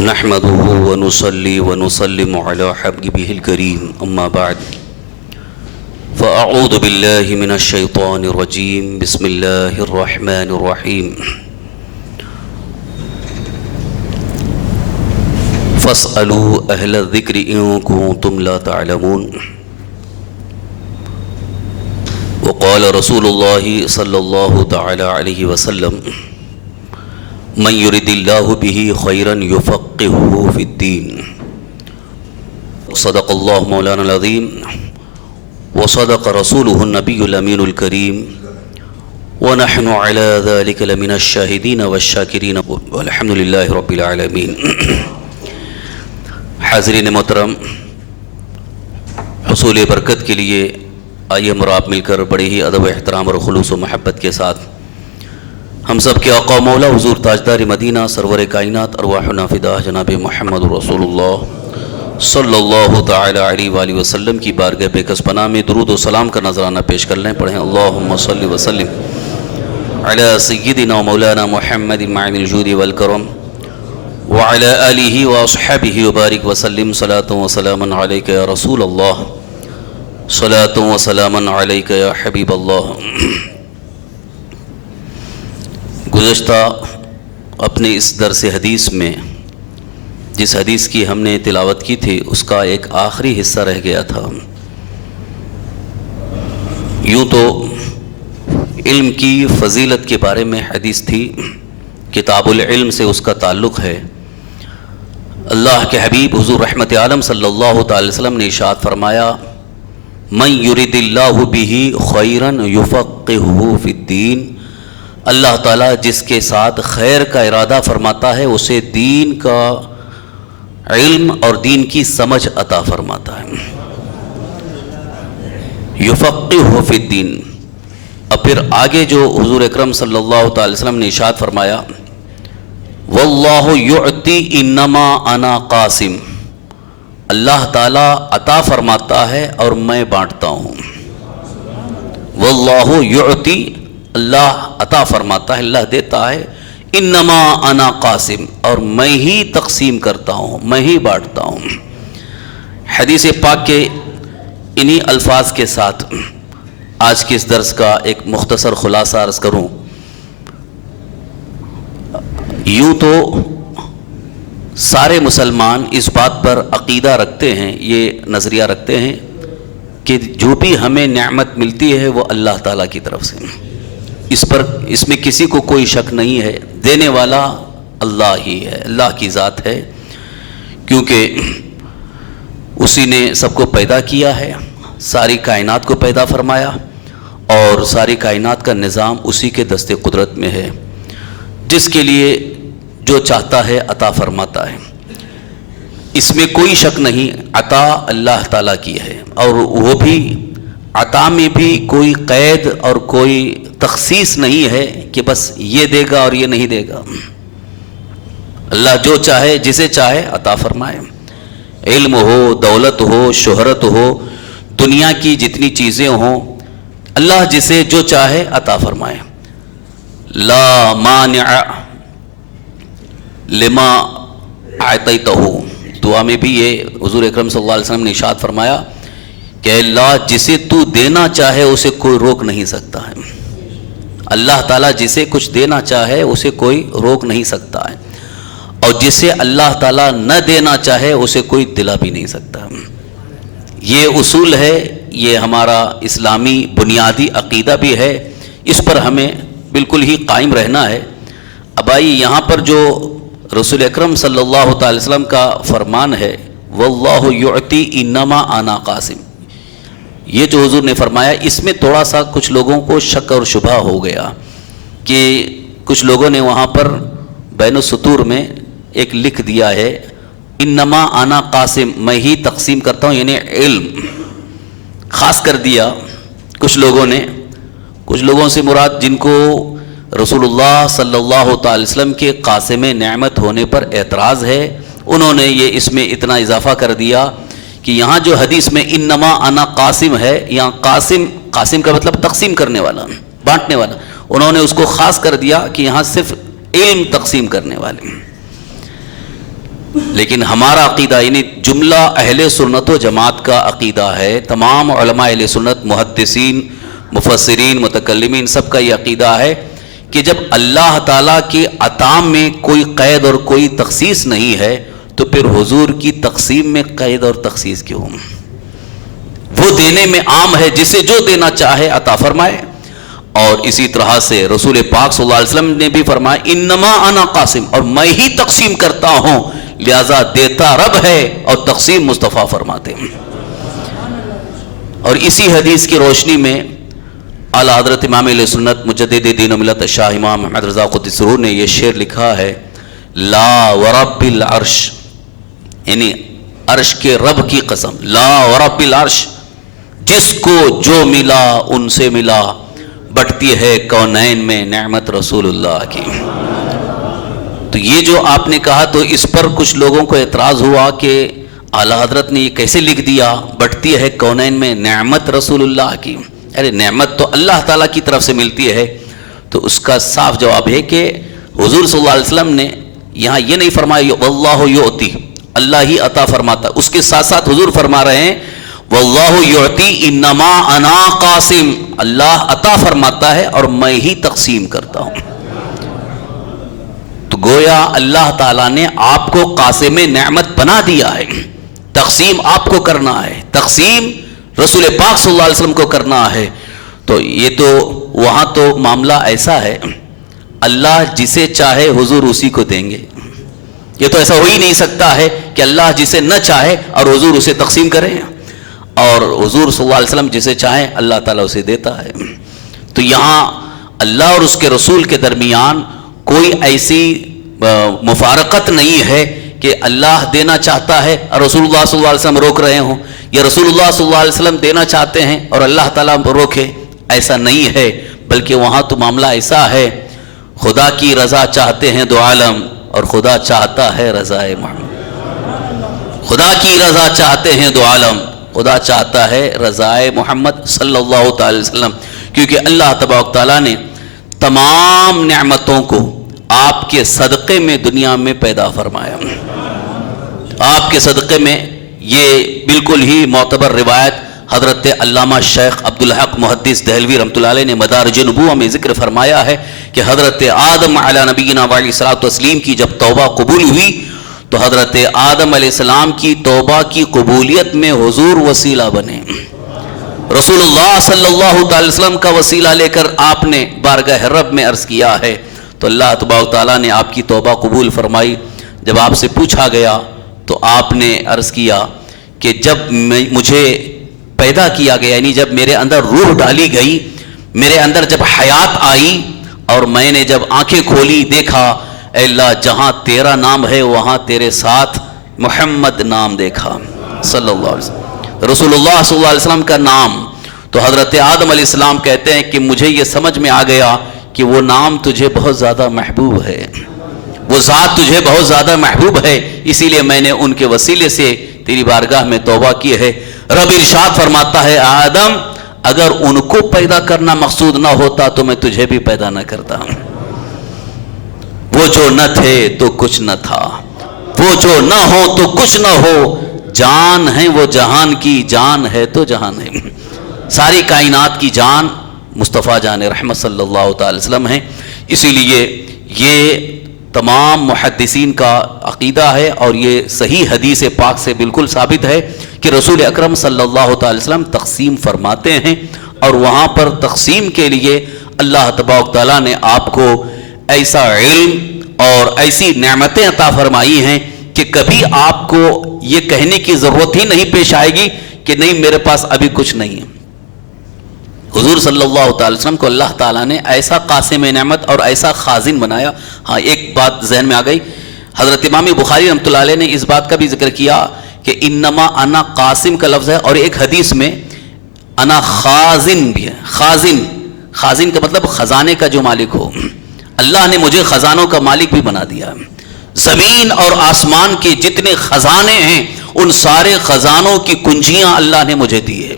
نحمده ونصلي ونسلم على حبيبه الكريم أما بعد فأعوذ بالله من الشيطان الرجيم بسم الله الرحمن الرحيم فاسألوا أهل الذكر إن كنتم لا تعلمون وقال رسول الله صلى الله تعالى عليه وسلم من يرد الله به خيرا يفقهه في الدين صدق الله مولانا العظيم وصدق رسوله النبي الأمين الكريم ونحن على ذلك لمن الشاهدين والشاكرين والحمد لله رب العالمين. حاضرین محترم، حصول برکت کے لیے آئیے ہم اور آپ مل کر بڑے ہی ادب و احترام اور خلوص و محبت کے ساتھ ہم سب کے آقا مولا حضور تاجدار مدینہ سرور کائنات ارواحنا فداہ جناب محمد رسول اللہ صلی اللہ تعالی علیہ وآلہ وسلم کی بارگاہ بے کس پناہ میں درود و سلام کا نذرانہ پیش کر لیں. پڑھیں اللہم صلی وسلم علی سیدنا و مولانا محمد معین الجود والکرم وعلى آلہ واصحابہ وبارک وسلم صلاۃ و سلام علیک یا رسول اللہ صلاۃ و سلام علیک یا حبیب اللہ. گزشتہ اپنے اس درس حدیث میں جس حدیث کی ہم نے تلاوت کی تھی اس کا ایک آخری حصہ رہ گیا تھا. یوں تو علم کی فضیلت کے بارے میں حدیث تھی، کتاب العلم سے اس کا تعلق ہے. اللہ کے حبیب حضور رحمت عالم صلی اللہ تعالی وسلم نے ارشاد فرمایا من یرد اللہ بہ خیرا یفقہہ فی الدین، اللہ تعالیٰ جس کے ساتھ خیر کا ارادہ فرماتا ہے اسے دین کا علم اور دین کی سمجھ عطا فرماتا ہے. یفقہہ فی الدین. اب پھر آگے جو حضور اکرم صلی اللہ تعالی وسلم نے ارشاد فرمایا واللہ یعطی انما انا قاسم، اللہ تعالیٰ عطا فرماتا ہے اور میں بانٹتا ہوں. واللہ یعطی، اللہ عطا فرماتا ہے، اللہ دیتا ہے. انما انا قاسم، اور میں ہی تقسیم کرتا ہوں، میں ہی بانٹتا ہوں. حدیث پاک کے انہی الفاظ کے ساتھ آج کے اس درس کا ایک مختصر خلاصہ عرض کروں. یوں تو سارے مسلمان اس بات پر عقیدہ رکھتے ہیں، یہ نظریہ رکھتے ہیں کہ جو بھی ہمیں نعمت ملتی ہے وہ اللہ تعالیٰ کی طرف سے، اس میں کسی کو کوئی شک نہیں ہے. دینے والا اللہ ہی ہے، اللہ کی ذات ہے، کیونکہ اسی نے سب کو پیدا کیا ہے، ساری کائنات کو پیدا فرمایا اور ساری کائنات کا نظام اسی کے دست قدرت میں ہے. جس کے لیے جو چاہتا ہے عطا فرماتا ہے، اس میں کوئی شک نہیں. عطا اللہ تعالیٰ کی ہے، اور وہ بھی عطا میں بھی کوئی قید اور کوئی تخصیص نہیں ہے کہ بس یہ دے گا اور یہ نہیں دے گا. اللہ جو چاہے جسے چاہے عطا فرمائے. علم ہو، دولت ہو، شہرت ہو، دنیا کی جتنی چیزیں ہوں، اللہ جسے جو چاہے عطا فرمائے. لا مانع لما اعطیتہ، دعا میں بھی یہ حضور اکرم صلی اللہ علیہ وسلم نے ارشاد فرمایا کہ اللہ جسے تو دینا چاہے اسے کوئی روک نہیں سکتا ہے. اللہ تعالیٰ جسے کچھ دینا چاہے اسے کوئی روک نہیں سکتا ہے، اور جسے اللہ تعالیٰ نہ دینا چاہے اسے کوئی دلا بھی نہیں سکتا. یہ اصول ہے، یہ ہمارا اسلامی بنیادی عقیدہ بھی ہے، اس پر ہمیں بالکل ہی قائم رہنا ہے. اب آئیے یہاں پر جو رسول اکرم صلی اللہ تعالی وسلم کا فرمان ہے واللہ یعطی انما انا قاسم، یہ جو حضور نے فرمایا اس میں تھوڑا سا کچھ لوگوں کو شک اور شبہ ہو گیا کہ کچھ لوگوں نے وہاں پر بین السطور میں ایک لکھ دیا ہے انما انا قاسم، میں ہی تقسیم کرتا ہوں، یعنی علم خاص کر دیا کچھ لوگوں نے. کچھ لوگوں سے مراد جن کو رسول اللہ صلی اللہ تعالی وسلم کے قاسم نعمت ہونے پر اعتراض ہے، انہوں نے یہ اس میں اتنا اضافہ کر دیا کہ یہاں جو حدیث میں انما انا قاسم ہے، یہاں قاسم کا مطلب تقسیم کرنے والا، بانٹنے والا، انہوں نے اس کو خاص کر دیا کہ یہاں صرف علم تقسیم کرنے والے. لیکن ہمارا عقیدہ یعنی جملہ اہل سنت و جماعت کا عقیدہ ہے، تمام علماء اہل سنت، محدثین، مفسرین، متکلمین، سب کا یہ عقیدہ ہے کہ جب اللہ تعالیٰ کے عطا میں کوئی قید اور کوئی تخصیص نہیں ہے تو پھر حضور کی تقسیم میں قید اور تخصیص کیوں؟ وہ دینے میں عام ہے، جسے جو دینا چاہے عطا فرمائے۔ اور اسی طرح سے رسول پاک صلی اللہ علیہ وسلم نے بھی فرمایا انما انا قاسم، اور میں ہی تقسیم کرتا ہوں، لہذا دیتا رب ہے اور تقسیم مصطفیٰ فرماتے ہیں۔ اور اسی حدیث کی روشنی میں اعلیٰ حضرت امام اہل سنت مجدد دین و ملت شاہ امام محمد رضا قدس سرور نے یہ شعر لکھا ہے، لا ورب العرش، یعنی عرش کے رب کی قسم، لا ورب العرش، جس کو جو ملا ان سے ملا، بٹتی ہے کونین میں نعمت رسول اللہ کی۔ تو یہ جو آپ نے کہا تو اس پر کچھ لوگوں کو اعتراض ہوا کہ اعلیٰ حضرت نے یہ کیسے لکھ دیا، بٹتی ہے کونین میں نعمت رسول اللہ کی؟ ارے نعمت تو اللہ تعالیٰ کی طرف سے ملتی ہے۔ تو اس کا صاف جواب ہے کہ حضور صلی اللہ علیہ وسلم نے یہاں یہ نہیں فرمایا واللہ یعطی، اللہ ہی عطا فرماتا، اس کے ساتھ ساتھ حضور فرما رہے ہیں واللہ یعطی انما انا قاسم، اللہ عطا فرماتا ہے اور میں ہی تقسیم کرتا ہوں۔ تو گویا اللہ تعالیٰ نے آپ کو قاسم نعمت بنا دیا ہے، تقسیم آپ کو کرنا ہے، تقسیم رسول پاک صلی اللہ علیہ وسلم کو کرنا ہے۔ تو یہ تو وہاں تو معاملہ ایسا ہے، اللہ جسے چاہے حضور اسی کو دیں گے۔ یہ تو ایسا ہو ہی نہیں سکتا ہے کہ اللہ جسے نہ چاہے اور حضور اسے تقسیم کریں، اور حضور صلی اللہ علیہ وسلم جسے چاہیں اللہ تعالیٰ اسے دیتا ہے۔ تو یہاں اللہ اور اس کے رسول کے درمیان کوئی ایسی مفارقت نہیں ہے کہ اللہ دینا چاہتا ہے اور رسول اللہ صلی اللہ علیہ وسلم روک رہے ہوں، یا رسول اللہ صلی اللہ علیہ وسلم دینا چاہتے ہیں اور اللہ تعالیٰ روکے، ایسا نہیں ہے۔ بلکہ وہاں تو معاملہ ایسا ہے، خدا کی رضا چاہتے ہیں دو عالم اور خدا چاہتا ہے رضا محمد، خدا کی رضا چاہتے ہیں دو عالم، خدا چاہتا ہے رضا محمد صلی اللہ تعالی وسلم، کیونکہ اللہ تبارک تعالیٰ نے تمام نعمتوں کو آپ کے صدقے میں دنیا میں پیدا فرمایا۔ آپ کے صدقے میں یہ بالکل ہی معتبر روایت حضرت علامہ شیخ عبدالحق محدث دہلوی رحمۃ اللہ علیہ نے مدارج نبوہ میں ذکر فرمایا ہے کہ حضرت آدم علی نبینا علیہ الصلوۃ والتسلیم کی جب توبہ قبول ہوئی تو حضرت آدم علیہ السلام کی توبہ کی قبولیت میں حضور وسیلہ بنے، رسول اللہ صلی اللہ تعالی وسلم کا وسیلہ لے کر آپ نے بارگاہ رب میں عرض کیا ہے، تو اللہ تبارک تعالیٰ نے آپ کی توبہ قبول فرمائی۔ جب آپ سے پوچھا گیا تو آپ نے عرض کیا کہ جب مجھے پیدا کیا گیا، یعنی جب میرے اندر روح ڈالی گئی، میرے اندر جب حیات آئی اور میں نے جب آنکھیں کھولی، دیکھا اے اللہ جہاں تیرا نام ہے وہاں تیرے ساتھ محمد نام دیکھا صلی اللہ علیہ وسلم، رسول اللہ صلی اللہ علیہ وسلم کا نام۔ تو حضرت آدم علیہ السلام کہتے ہیں کہ مجھے یہ سمجھ میں آ گیا کہ وہ نام تجھے بہت زیادہ محبوب ہے، وہ ذات تجھے بہت زیادہ محبوب ہے، اسی لیے میں نے ان کے وسیلے سے تیری بارگاہ میں توبہ کی ہے۔ رب ارشاد فرماتا ہے آدم اگر ان کو پیدا کرنا مقصود نہ ہوتا تو میں تجھے بھی پیدا نہ کرتا، وہ جو نہ تھے تو کچھ نہ تھا، وہ جو نہ ہو تو کچھ نہ ہو، جان ہے وہ جہان کی، جان ہے تو جہان ہے، ساری کائنات کی جان مصطفیٰ جان رحمت صلی اللہ تعالی وسلم ہے۔ اسی لیے یہ تمام محدثین کا عقیدہ ہے اور یہ صحیح حدیث پاک سے بالکل ثابت ہے کہ رسول اکرم صلی اللہ تعالی وسلم تقسیم فرماتے ہیں، اور وہاں پر تقسیم کے لیے اللہ تبارک تعالیٰ نے آپ کو ایسا علم اور ایسی نعمتیں عطا فرمائی ہیں کہ کبھی آپ کو یہ کہنے کی ضرورت ہی نہیں پیش آئے گی کہ نہیں میرے پاس ابھی کچھ نہیں ہے۔ حضور صلی اللہ تعالی وسلم کو اللہ تعالیٰ نے ایسا قاسم نعمت اور ایسا خازن بنایا۔ ہاں ایک بات ذہن میں آ گئی، حضرت امام بخاری رحمۃ اللہ علیہ نے اس بات کا بھی ذکر کیا کہ انما انا قاسم کا لفظ ہے، اور ایک حدیث میں انا خازن بھی ہے، خازن، خازن کا مطلب خزانے کا جو مالک ہو، اللہ نے مجھے خزانوں کا مالک بھی بنا دیا۔ زمین اور آسمان کے جتنے خزانے ہیں ان سارے خزانوں کی کنجیاں اللہ نے مجھے دی ہے،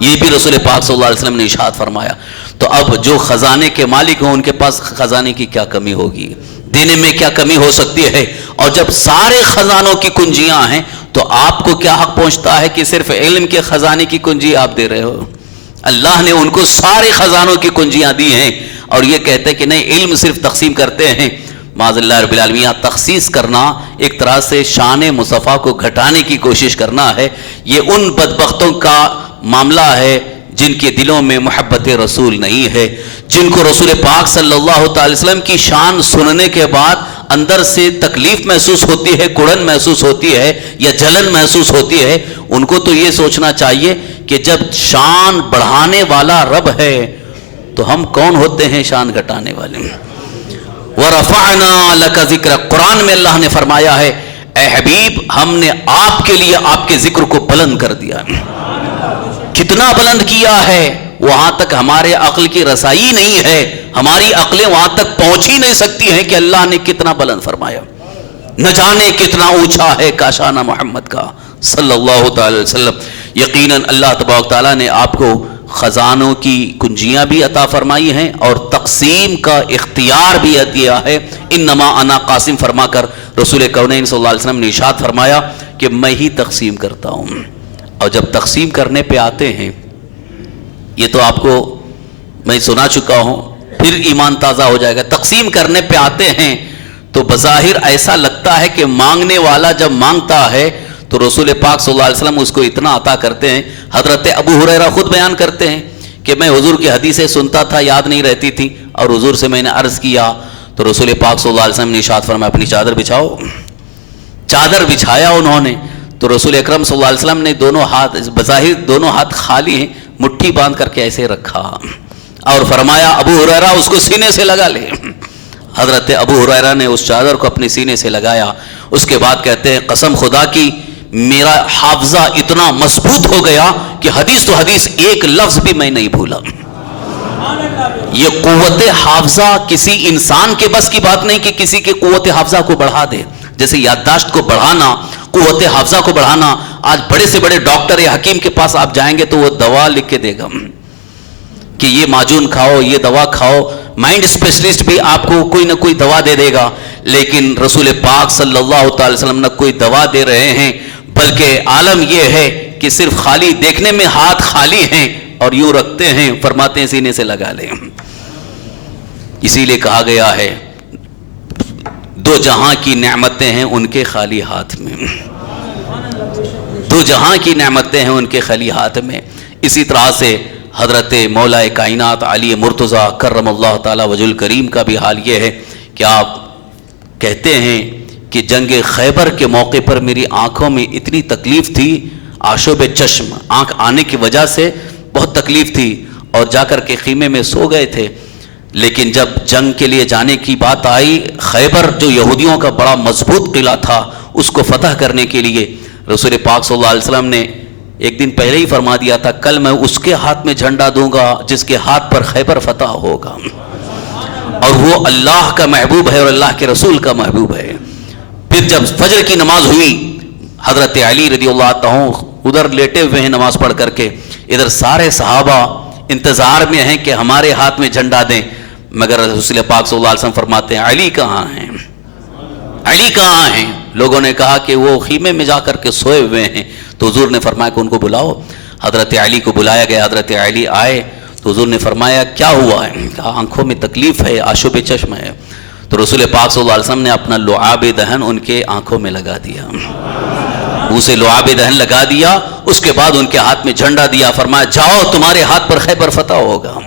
یہ بھی رسول پاک صلی اللہ علیہ وسلم نے ارشاد فرمایا۔ تو اب جو خزانے کے مالک ہوں ان کے پاس خزانے کی کیا کمی ہوگی؟ دینے میں کیا کمی ہو سکتی ہے؟ اور جب سارے خزانوں کی کنجیاں ہیں تو آپ کو کیا حق پہنچتا ہے کہ صرف علم کے خزانے کی کنجی آپ دے رہے ہو؟ اللہ نے ان کو سارے خزانوں کی کنجیاں دی ہیں اور یہ کہتے ہیں کہ نہیں علم صرف تقسیم کرتے ہیں. معاذ اللہ رب العالمین. تخصیص کرنا ایک طرح سے شان مصطفیٰ کو گھٹانے کی کوشش کرنا ہے. یہ ان بدبختوں کا معاملہ ہے جن کے دلوں میں محبت رسول نہیں ہے، جن کو رسول پاک صلی اللہ تعالی وسلم کی شان سننے کے بعد اندر سے تکلیف محسوس ہوتی ہے، کڑن محسوس ہوتی ہے یا جلن محسوس ہوتی ہے. ان کو تو یہ سوچنا چاہیے کہ جب شان بڑھانے والا رب ہے تو ہم کون ہوتے ہیں شان گھٹانے والے؟ وَرَفَعْنَا لَكَ ذِكْرَكَ. قرآن میں اللہ نے فرمایا ہے اے حبیب ہم نے آپ کے لیے آپ کے ذکر کو بلند کر دیا. کتنا بلند کیا ہے؟ وہاں تک ہمارے عقل کی رسائی نہیں ہے، ہماری عقلیں وہاں تک پہنچ ہی نہیں سکتی ہیں کہ اللہ نے کتنا بلند فرمایا. نہ جانے کتنا اونچا ہے کاشانہ محمد کا صلی اللہ تعالی وسلم. یقیناً اللہ تبارک تعالیٰ نے آپ کو خزانوں کی کنجیاں بھی عطا فرمائی ہیں اور تقسیم کا اختیار بھی دیا ہے. انما انا قاسم فرما کر رسول کونین صلی اللہ علیہ وسلم نے ارشاد فرمایا کہ میں ہی تقسیم کرتا ہوں. اور جب تقسیم کرنے پہ آتے ہیں، یہ تو آپ کو میں سنا چکا ہوں، پھر ایمان تازہ ہو جائے گا. تقسیم کرنے پہ آتے ہیں تو بظاہر ایسا لگتا ہے کہ مانگنے والا جب مانگتا ہے تو رسول پاک صلی اللہ علیہ وسلم اس کو اتنا عطا کرتے ہیں. حضرت ابو ہریرہ خود بیان کرتے ہیں کہ میں حضور کی حدیثیں سنتا تھا، یاد نہیں رہتی تھی، اور حضور سے میں نے عرض کیا تو رسول پاک صلی اللہ علیہ وسلم نے ارشاد فرمایا اپنی چادر بچھاؤ. چادر بچھایا انہوں نے تو رسول اکرم صلی اللہ علیہ وسلم نے دونوں ہاتھ، بظاہر دونوں ہاتھ خالی ہیں، مٹھی باندھ کر کے ایسے رکھا اور فرمایا ابو ہریرہ اس کو سینے سے لگا لے. حضرت ابو ہریرہ نے اس چادر کو اپنے سینے سے لگایا. اس کے بعد کہتے ہیں قسم خدا کی میرا حافظہ اتنا مضبوط ہو گیا کہ حدیث تو حدیث ایک لفظ بھی میں نہیں بھولا. یہ قوت حافظہ کسی انسان کے بس کی بات نہیں کہ کسی کے قوت حافظہ کو بڑھا دے. جیسے یادداشت کو بڑھانا، قوت حافظہ کو بڑھانا، آج بڑے سے بڑے ڈاکٹر یا حکیم کے پاس آپ جائیں گے تو وہ دوا لکھ کے دے گا کہ یہ معجون کھاؤ، یہ دوا کھاؤ. مائنڈ اسپیشلسٹ بھی آپ کو کوئی نہ کوئی دوا دے دے گا. لیکن رسول پاک صلی اللہ تعالی وسلم نہ کوئی دوا دے رہے ہیں، بلکہ عالم یہ ہے کہ صرف خالی دیکھنے میں ہاتھ خالی ہیں اور یوں رکھتے ہیں، فرماتے ہیں سینے سے لگا لیں. اسی لیے کہا گیا ہے دو جہاں کی نعمتیں ہیں ان کے خالی ہاتھ میں. دو جہاں کی نعمتیں ہیں ان کے خالی ہاتھ میں. اسی طرح سے حضرت مولا کائنات علی مرتضیٰ کرم اللہ تعالی وجہ الکریم کا بھی حال یہ ہے کہ آپ کہتے ہیں کہ جنگ خیبر کے موقع پر میری آنکھوں میں اتنی تکلیف تھی، آشوب چشم، آنکھ آنے کی وجہ سے بہت تکلیف تھی، اور جا کر کے خیمے میں سو گئے تھے. لیکن جب جنگ کے لیے جانے کی بات آئی، خیبر جو یہودیوں کا بڑا مضبوط قلعہ تھا اس کو فتح کرنے کے لیے رسول پاک صلی اللہ علیہ وسلم نے ایک دن پہلے ہی فرما دیا تھا کل میں اس کے ہاتھ میں جھنڈا دوں گا جس کے ہاتھ پر خیبر فتح ہوگا، اور وہ اللہ کا محبوب ہے اور اللہ کے رسول کا محبوب ہے. پھر جب فجر کی نماز ہوئی، حضرت علی رضی اللہ عنہ ادھر لیٹے ہوئے ہیں نماز پڑھ کر کے، ادھر سارے صحابہ انتظار میں ہیں کہ ہمارے ہاتھ میں جھنڈا دیں، مگر رسول پاک صلی اللہ علیہ وسلم فرماتے ہیں علی کہاں ہیں، علی کہاں ہیں؟ لوگوں نے کہا کہ وہ خیمے میں جا کر کے سوئے ہوئے ہیں. تو حضور نے فرمایا کہ ان کو بلاؤ. حضرت علی کو بلایا گیا. حضرت علی آئے تو حضور نے فرمایا کیا ہوا ہے؟ کہا آنکھوں میں تکلیف ہے، آشوب چشم ہے. تو رسول پاک صلی اللہ علیہ وسلم نے اپنا لعاب دہن ان کے آنکھوں میں لگا دیا، اسے لعاب دہن لگا دیا. اس کے بعد ان کے ہاتھ میں جھنڈا دیا، فرمایا جاؤ تمہارے ہاتھ پر خیبر فتح ہوگا.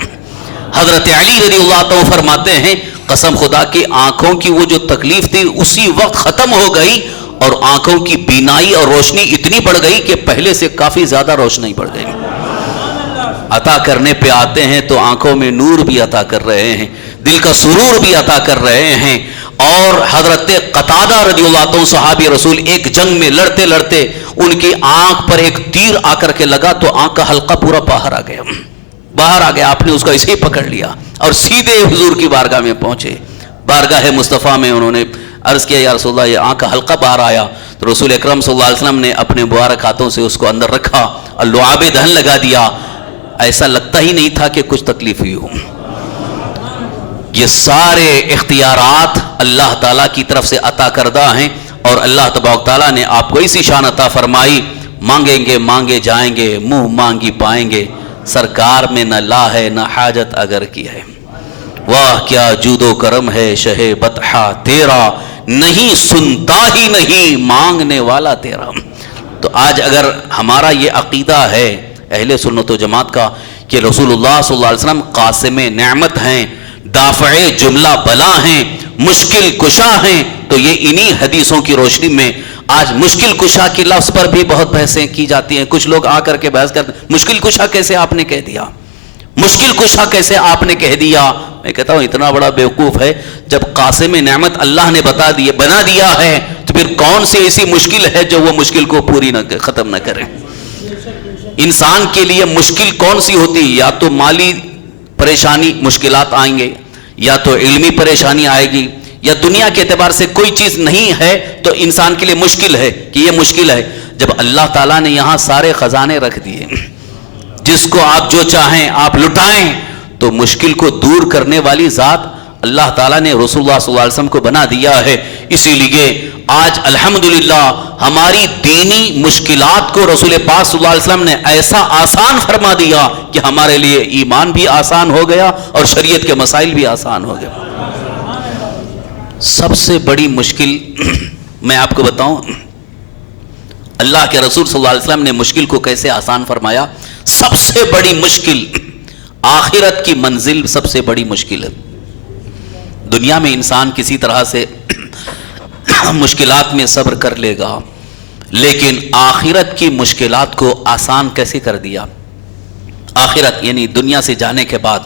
حضرت علی رضی اللہ عنہ فرماتے ہیں قسم خدا کی آنکھوں کی وہ جو تکلیف تھی اسی وقت ختم ہو گئی، اور آنکھوں کی بینائی اور روشنی اتنی بڑھ گئی کہ پہلے سے کافی زیادہ روشنی بڑھ گئی. عطا کرنے پہ آتے ہیں تو آنکھوں میں نور بھی عطا کر رہے ہیں، دل کا سرور بھی عطا کر رہے ہیں. اور حضرت قتادہ رضی اللہ عنہ صحابی رسول ایک جنگ میں لڑتے لڑتے ان کی آنکھ پر ایک تیر آ کر کے لگا تو آنکھ کا حلقہ پورا باہر آ گیا. آپ نے اس کو اسے ہی پکڑ لیا اور سیدھے حضور کی بارگاہ میں پہنچے. بارگاہ مصطفیٰ میں انہوں نے عرض کیا یا رسول اللہ یہ آنکھ کا حلقہ باہر آیا. تو رسول اکرم صلی اللہ علیہ وسلم نے اپنے مبارک ہاتھوں سے اس کو اندر رکھا اور لعاب دہن لگا دیا. ایسا لگتا ہی نہیں تھا کہ کچھ تکلیف ہوئی ہو. یہ سارے اختیارات اللہ تعالیٰ کی طرف سے عطا کردہ ہیں، اور اللہ تبارک تعالیٰ نے آپ کو اسی شان عطا فرمائی، مانگیں گے مانگے جائیں گے، منہ مانگی پائیں گے، سرکار میں نہ لا ہے نہ حاجت اگر کی ہے۔ واہ کیا جود و کرم ہے شہ بطحہ تیرا، نہیں سنتا ہی نہیں مانگنے والا تیرا۔ تو آج اگر ہمارا یہ عقیدہ ہے اہل سنت و جماعت کا کہ رسول اللہ صلی اللہ علیہ وسلم قاسم نعمت ہیں، دافع جملہ بلا ہیں، مشکل کشا ہیں، تو یہ انہی حدیثوں کی روشنی میں آج مشکل کشا کے لفظ پر بھی بہت بحثیں کی جاتی ہیں۔ کچھ لوگ آ کر کے بحث کرتے ہیں مشکل کشا کیسے آپ نے کہہ دیا، مشکل کشا کیسے آپ نے کہہ دیا۔ میں کہتا ہوں اتنا بڑا بیوقوف ہے، جب قاسم نعمت اللہ نے بنا دیا ہے تو پھر کون سی ایسی مشکل ہے جو وہ مشکل کو پوری نہ ختم نہ کرے۔ انسان کے لیے مشکل کون سی ہوتی، یا تو مالی پریشانی مشکلات آئیں گے، یا تو علمی پریشانی آئے گی، یا دنیا کے اعتبار سے کوئی چیز نہیں ہے تو انسان کے لیے مشکل ہے کہ یہ مشکل ہے۔ جب اللہ تعالیٰ نے یہاں سارے خزانے رکھ دیے، جس کو آپ جو چاہیں آپ لٹائیں، تو مشکل کو دور کرنے والی ذات اللہ تعالیٰ نے رسول اللہ صلی اللہ علیہ وسلم کو بنا دیا ہے۔ اسی لیے آج الحمدللہ ہماری دینی مشکلات کو رسول پاک صلی اللہ علیہ وسلم نے ایسا آسان فرما دیا کہ ہمارے لیے ایمان بھی آسان ہو گیا اور شریعت کے مسائل بھی آسان ہو گئے۔ سب سے بڑی مشکل میں آپ کو بتاؤں اللہ کے رسول صلی اللہ علیہ وسلم نے مشکل کو کیسے آسان فرمایا۔ سب سے بڑی مشکل آخرت کی منزل، سب سے بڑی مشکل ہے۔ دنیا میں انسان کسی طرح سے مشکلات میں صبر کر لے گا، لیکن آخرت کی مشکلات کو آسان کیسے کر دیا۔ آخرت یعنی دنیا سے جانے کے بعد،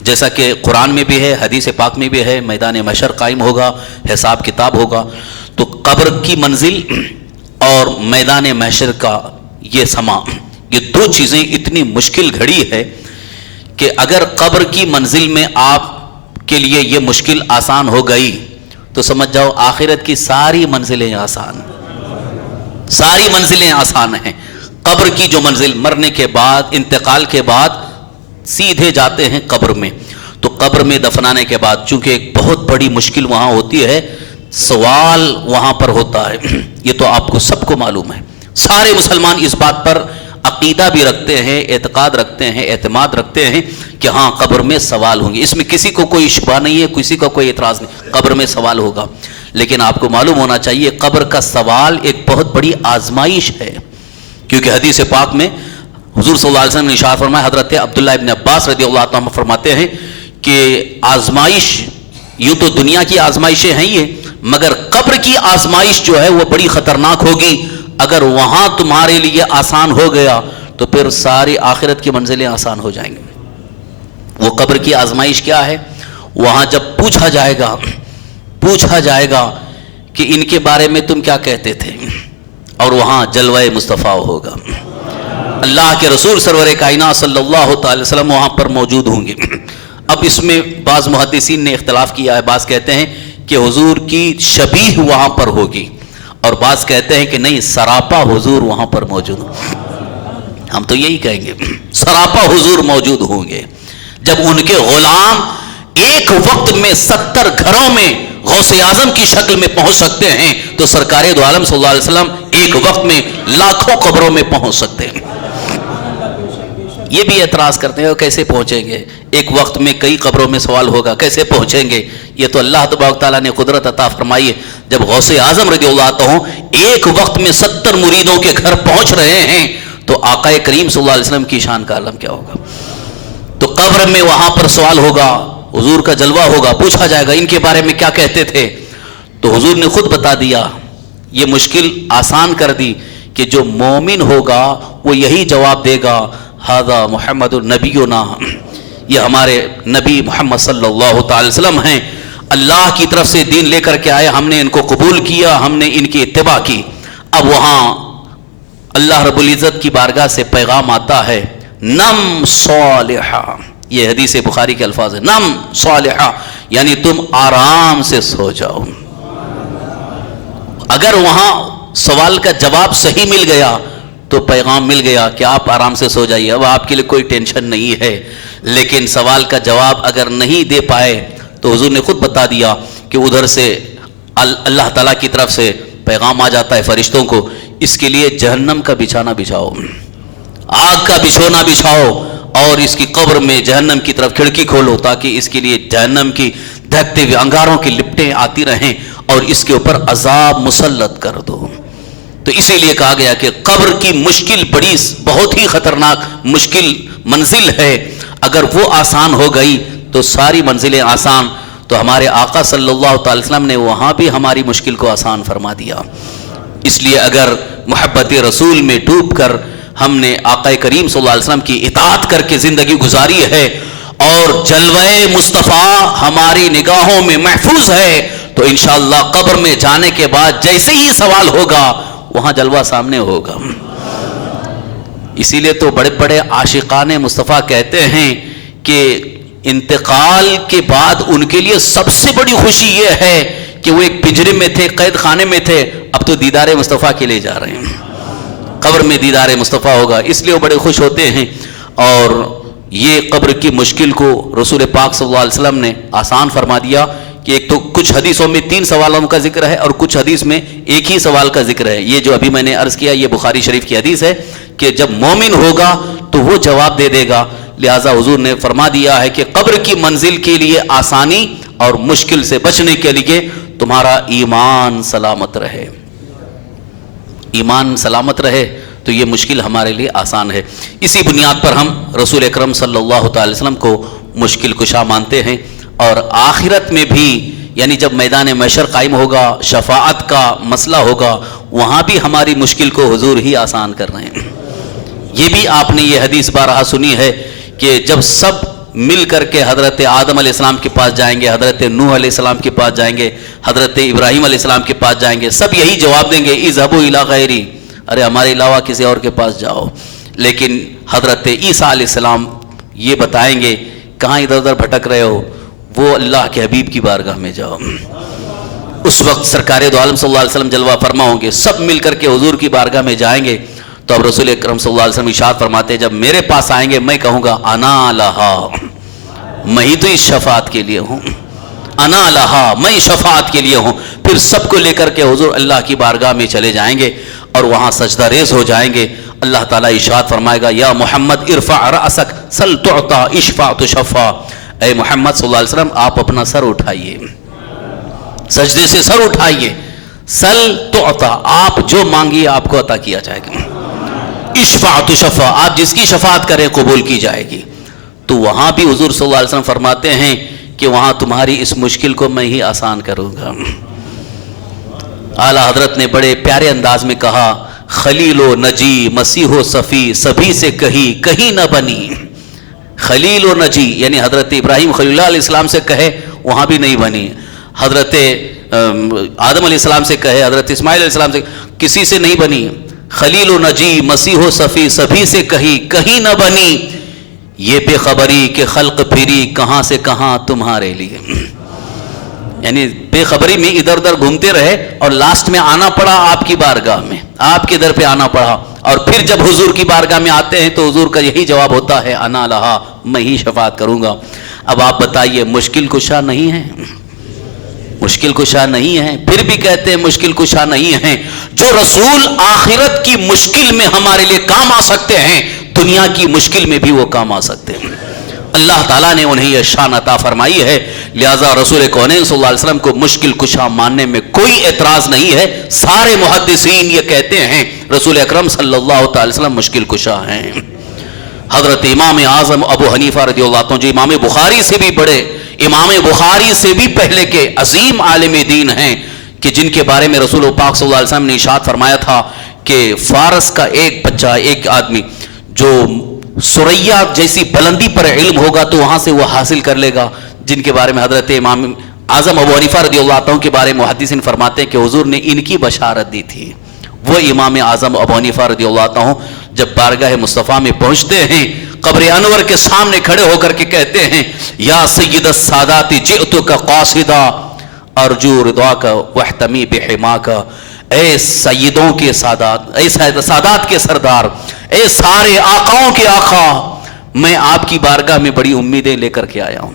جیسا کہ قرآن میں بھی ہے، حدیث پاک میں بھی ہے، میدان محشر قائم ہوگا، حساب کتاب ہوگا، تو قبر کی منزل اور میدان محشر کا یہ سما، یہ دو چیزیں اتنی مشکل گھڑی ہے کہ اگر قبر کی منزل میں آپ کے لیے یہ مشکل آسان ہو گئی تو سمجھ جاؤ آخرت کی ساری منزلیں آسان، ساری منزلیں آسان ہیں۔ قبر کی جو منزل، مرنے کے بعد، انتقال کے بعد سیدھے جاتے ہیں قبر میں، تو قبر میں دفنانے کے بعد چونکہ ایک بہت بڑی مشکل وہاں ہوتی ہے، سوال وہاں پر ہوتا ہے، یہ تو آپ کو سب کو معلوم ہے۔ سارے مسلمان اس بات پر عقیدہ بھی رکھتے ہیں، اعتقاد رکھتے ہیں، اعتماد رکھتے ہیں کہ ہاں قبر میں سوال ہوں گے، اس میں کسی کو کوئی شبہ نہیں ہے، کسی کا کوئی اعتراض نہیں، قبر میں سوال ہوگا۔ لیکن آپ کو معلوم ہونا چاہیے قبر کا سوال ایک بہت بڑی آزمائش ہے، کیونکہ حدیث پاک میں حضور صلی اللہ علیہ وسلم نے ارشاد فرمایا، حضرت عبداللہ ابن عباس رضی اللہ عنہ فرماتے ہیں کہ آزمائش، یوں تو دنیا کی آزمائشیں ہیں یہ، مگر قبر کی آزمائش جو ہے وہ بڑی خطرناک ہوگی۔ اگر وہاں تمہارے لیے آسان ہو گیا تو پھر ساری آخرت کی منزلیں آسان ہو جائیں گی۔ وہ قبر کی آزمائش کیا ہے؟ وہاں جب پوچھا جائے گا کہ ان کے بارے میں تم کیا کہتے تھے، اور وہاں جلوہ مصطفیٰ ہوگا، اللہ کے رسول سرور کائنات صلی اللہ تعالی وسلم وہاں پر موجود ہوں گے۔ اب اس میں بعض محدثین نے اختلاف کیا ہے، بعض کہتے ہیں کہ حضور کی شبیہ وہاں پر ہوگی، اور بعض کہتے ہیں کہ نہیں، سراپا حضور وہاں پر موجود ہوں۔ ہم تو یہی کہیں گے سراپا حضور موجود ہوں گے، جب ان کے غلام ایک وقت میں 70 گھروں میں غوث اعظم کی شکل میں پہنچ سکتے ہیں، تو سرکار دو عالم صلی اللہ علیہ وسلم ایک وقت میں لاکھوں قبروں میں پہنچ سکتے ہیں۔ یہ بھی اعتراض کرتے ہیں کیسے پہنچیں گے، ایک وقت میں کئی قبروں میں سوال ہوگا، کیسے پہنچیں گے؟ یہ تو اللہ تبارک تعالیٰ نے قدرت عطا فرمائی ہے۔ جب غوث اعظم رضی اللہ عنہ ایک وقت میں 70 مریدوں کے گھر پہنچ رہے ہیں تو آقا کریم صلی اللہ علیہ وسلم کی شان کا عالم کیا ہوگا۔ تو قبر میں وہاں پر سوال ہوگا، حضور کا جلوہ ہوگا، پوچھا جائے گا ان کے بارے میں کیا کہتے تھے، تو حضور نے خود بتا دیا، یہ مشکل آسان کر دی کہ جو مومن ہوگا وہ یہی جواب دے گا، ھذا محمد النبینا، یہ ہمارے نبی محمد صلی اللہ تعالی وسلم ہیں، اللہ کی طرف سے دین لے کر کے آئے، ہم نے ان کو قبول کیا، ہم نے ان کی اتباع کی۔ اب وہاں اللہ رب العزت کی بارگاہ سے پیغام آتا ہے، نم صالحا، یہ حدیث بخاری کے الفاظ ہیں، نم صالحا یعنی تم آرام سے سو جاؤ۔ اگر وہاں سوال کا جواب صحیح مل گیا تو پیغام مل گیا کہ آپ آرام سے سو جائیے، اب آپ کے لیے کوئی ٹینشن نہیں ہے۔ لیکن سوال کا جواب اگر نہیں دے پائے تو حضور نے خود بتا دیا کہ ادھر سے اللہ تعالیٰ کی طرف سے پیغام آ جاتا ہے فرشتوں کو، اس کے لیے جہنم کا بچھانا بچھاؤ، آگ کا بچھونا بچھاؤ، اور اس کی قبر میں جہنم کی طرف کھڑکی کھولو تاکہ اس کے لیے جہنم کی دہکتے ہوئے انگاروں کی لپٹیں آتی رہیں اور اس کے اوپر عذاب مسلط کر دو۔ تو اسی لیے کہا گیا کہ قبر کی مشکل بڑی بہت ہی خطرناک مشکل منزل ہے، اگر وہ آسان ہو گئی تو ساری منزلیں آسان۔ تو ہمارے آقا صلی اللہ تعالی وسلم نے وہاں بھی ہماری مشکل کو آسان فرما دیا۔ اس لیے اگر محبت رسول میں ڈوب کر ہم نے آقا کریم صلی اللہ علیہ وسلم کی اطاعت کر کے زندگی گزاری ہے اور جلوہ مصطفیٰ ہماری نگاہوں میں محفوظ ہے، تو انشاءاللہ قبر میں جانے کے بعد جیسے ہی سوال ہوگا وہاں جلوہ سامنے ہوگا۔ اسی لیے تو بڑے بڑے عاشقان مصطفیٰ کہتے ہیں کہ انتقال کے بعد ان کے لیے سب سے بڑی خوشی یہ ہے کہ وہ ایک پنجرے میں تھے، قید خانے میں تھے، اب تو دیدار مصطفیٰ کے لیے جا رہے ہیں، قبر میں دیدار مصطفیٰ ہوگا، اس لیے وہ بڑے خوش ہوتے ہیں۔ اور یہ قبر کی مشکل کو رسول پاک صلی اللہ علیہ وسلم نے آسان فرما دیا کہ ایک تو کچھ حدیثوں میں 3 سوالوں کا ذکر ہے اور کچھ حدیث میں ایک ہی سوال کا ذکر ہے۔ یہ جو ابھی میں نے عرض کیا یہ بخاری شریف کی حدیث ہے کہ جب مومن ہوگا تو وہ جواب دے دے گا، لہٰذا حضور نے فرما دیا ہے کہ قبر کی منزل کے لیے آسانی اور مشکل سے بچنے کے لیے تمہارا ایمان سلامت رہے، ایمان سلامت رہے تو یہ مشکل ہمارے لیے آسان ہے۔ اسی بنیاد پر ہم رسول اکرم صلی اللہ تعالی وسلم کو مشکل کشا مانتے ہیں، اور آخرت میں بھی یعنی جب میدان محشر قائم ہوگا، شفاعت کا مسئلہ ہوگا، وہاں بھی ہماری مشکل کو حضور ہی آسان کر رہے ہیں۔ یہ بھی آپ نے یہ حدیث بارہا سنی ہے کہ جب سب مل کر کے حضرت آدم علیہ السلام کے پاس جائیں گے، حضرت نوح علیہ السلام کے پاس جائیں گے، حضرت ابراہیم علیہ السلام کے پاس جائیں گے، سب یہی جواب دیں گے اذهبوا الی غیری، ارے ہمارے علاوہ کسی اور کے پاس جاؤ۔ لیکن حضرت عیسیٰ علیہ السلام یہ بتائیں گے کہاں ادھر ادھر بھٹک رہے ہو، وہ اللہ کے حبیب کی بارگاہ میں جاؤ۔ اس وقت سرکار دو عالم صلی اللہ علیہ وسلم جلوہ فرما ہوں گے، سب مل کر کے حضور کی بارگاہ میں جائیں گے۔ تو اب رسول اکرم صلی اللہ علیہ وسلم ارشاد فرماتے ہیں جب میرے پاس آئیں گے میں کہوں گا انا لہا، میں ہی تو اس شفاعت کے لیے ہوں، انا لہا، میں شفاعت کے لیے ہوں۔ پھر سب کو لے کر کے حضور اللہ کی بارگاہ میں چلے جائیں گے اور وہاں سجدہ ریز ہو جائیں گے۔ اللہ تعالیٰ ارشاد فرمائے گا یا محمد ارفع رأسک سل تعطا اشفع تشفع، اے محمد صلی اللہ علیہ وسلم آپ اپنا سر اٹھائیے، سجدے سے سر اٹھائیے، سل تعطا، آپ جو مانگیے آپ کو عطا کیا جائے گا، اشفع تشفع، آپ جس کی شفاعت کریں قبول کی جائے گی۔ تو وہاں بھی حضور صلی اللہ علیہ وسلم فرماتے ہیں کہ وہاں تمہاری اس مشکل کو میں ہی آسان کروں گا۔ اعلیٰ حضرت نے بڑے پیارے انداز میں کہا خلیل و نجی مسیح و صفی سبھی سے کہیں نہ بنی، خلیل و نجی یعنی حضرت ابراہیم خلیل اللہ علیہ السلام سے کہے وہاں بھی نہیں بنی، حضرت آدم علیہ السلام سے کہے، حضرت اسماعیل علیہ السلام سے، کسی سے نہیں بنی۔ خلیل و نجی مسیح و صفی سبھی سے کہیں نہ بنی، یہ بے خبری کہ خلق پھری کہاں سے کہاں تمہارے لیے، یعنی بے خبری میں ادھر ادھر گھومتے رہے اور لاسٹ میں آنا پڑا آپ کی بارگاہ میں، آپ کے در پہ آنا پڑا، اور پھر جب حضور کی بارگاہ میں آتے ہیں تو حضور کا یہی جواب ہوتا ہے انا لہا، میں ہی شفاعت کروں گا۔ اب آپ بتائیے مشکل کشا نہیں ہے؟ مشکل کشا نہیں ہے، پھر بھی کہتے ہیں مشکل کشا نہیں ہے۔ جو رسول آخرت کی مشکل میں ہمارے لیے کام آ سکتے ہیں دنیا کی مشکل میں بھی وہ کام آ سکتے ہیں، اللہ تعالیٰ نے انہیں یہ شان عطا فرمائی ہے، لہٰذا رسول کونین صلی اللہ علیہ وسلم کو مشکل کشا ماننے میں کوئی اعتراض نہیں ہے۔ سارے محدثین یہ کہتے ہیں رسول اکرم صلی اللہ تعالی وسلم مشکل کشا ہیں۔ حضرت امام اعظم ابو حنیفہ رضی اللہ عنہ جو امام بخاری سے بھی بڑے، امام بخاری سے بھی پہلے کے عظیم عالم دین ہیں، کہ جن کے بارے میں رسول پاک صلی اللہ علیہ وسلم نے ارشاد فرمایا تھا کہ فارس کا ایک بچہ، ایک آدمی جو سریا جیسی بلندی پر علم ہوگا تو وہاں سے وہ حاصل کر لے گا، جن کے بارے میں حضرت امام اعظم ابو حنیفہ رضی اللہ عنہ کے بارے میں محدثین فرماتے ہیں کہ حضور نے ان کی بشارت دی تھی۔ وہ امام اعظم ابو حنیفہ رضی اللہ عنہ جب بارگاہ مصطفیٰ میں پہنچتے ہیں، قبر انور کے سامنے کھڑے ہو کر کے کہتے ہیں یا سید السادات جئتک قاصدا ارجو رضاک واحتمی بحماک، اے سیدوں کے سادات، اے سادات کے سردار، اے سارے آقاؤں کے آقا، میں آپ کی بارگاہ میں بڑی امیدیں لے کر کے آیا ہوں،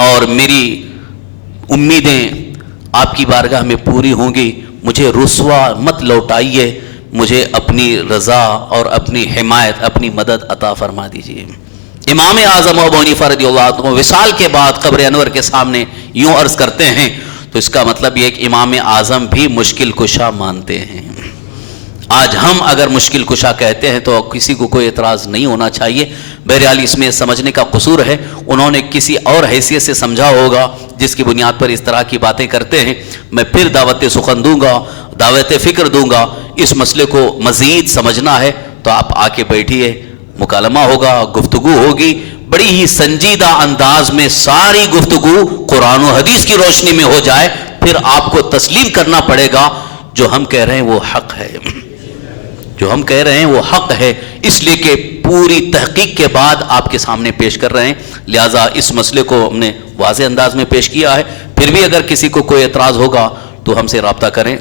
اور میری امیدیں آپ کی بارگاہ میں پوری ہوں گی. مجھے رسوا مت لوٹائیے، مجھے اپنی رضا اور اپنی حمایت، اپنی مدد عطا فرما دیجیے. امام اعظم ابو حنیفہ رضی اللہ عنہ وصال کے بعد قبر انور کے سامنے یوں عرض کرتے ہیں، تو اس کا مطلب یہ کہ امام اعظم بھی مشکل کشا مانتے ہیں. آج ہم اگر مشکل کشا کہتے ہیں تو کسی کو کوئی اعتراض نہیں ہونا چاہیے. بہرحال اس میں سمجھنے کا قصور ہے، انہوں نے کسی اور حیثیت سے سمجھا ہوگا جس کی بنیاد پر اس طرح کی باتیں کرتے ہیں. میں پھر دعوت سخن دوں گا، دعوت فکر دوں گا. اس مسئلے کو مزید سمجھنا ہے تو آپ آ کے بیٹھیے، مکالمہ ہوگا، گفتگو ہوگی، بڑی ہی سنجیدہ انداز میں ساری گفتگو قرآن و حدیث کی روشنی میں ہو جائے. پھر آپ کو تسلیم کرنا پڑے گا جو ہم کہہ رہے ہیں وہ حق ہے، جو ہم کہہ رہے ہیں وہ حق ہے، اس لیے کہ پوری تحقیق کے بعد آپ کے سامنے پیش کر رہے ہیں. لہٰذا اس مسئلے کو ہم نے واضح انداز میں پیش کیا ہے. پھر بھی اگر کسی کو کوئی اعتراض ہوگا تو ہم سے رابطہ کریں.